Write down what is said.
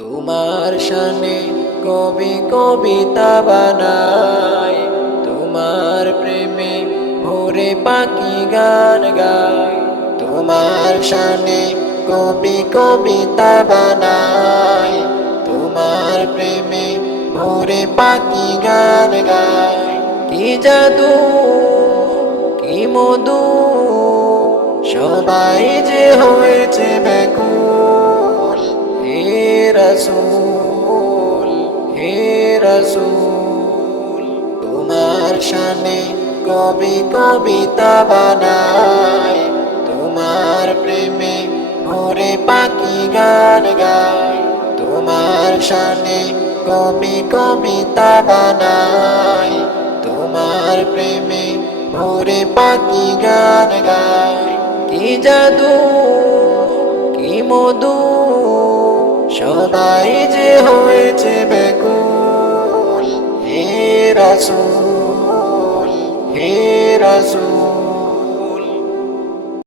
তোমার শানে কবি কবিতা বানায়, তোমার প্রেমে ভোরে পাখি গান গায়। তোমার শানে কবি কবিতা বানায়, তোমার প্রেমে ভোরে পাখি গান গায়। কি জাদু, কি মধু, সবাই যে হয়েছে ব্যাকুল। হে রাসূল, হে রাসূল, তোমার শানে কবি কবিতা বানায়, তোমার প্রেমে ভোরে পাখি গান গায়। তোমার শানে কবি কবিতা বানায়, তোমার প্রেমে ভোরে পাখি গান গায়। কি জাদু, কি মধু, সবাই যে হয়েছে ব্যাকুল। হে রাসূল, হে রাসূল।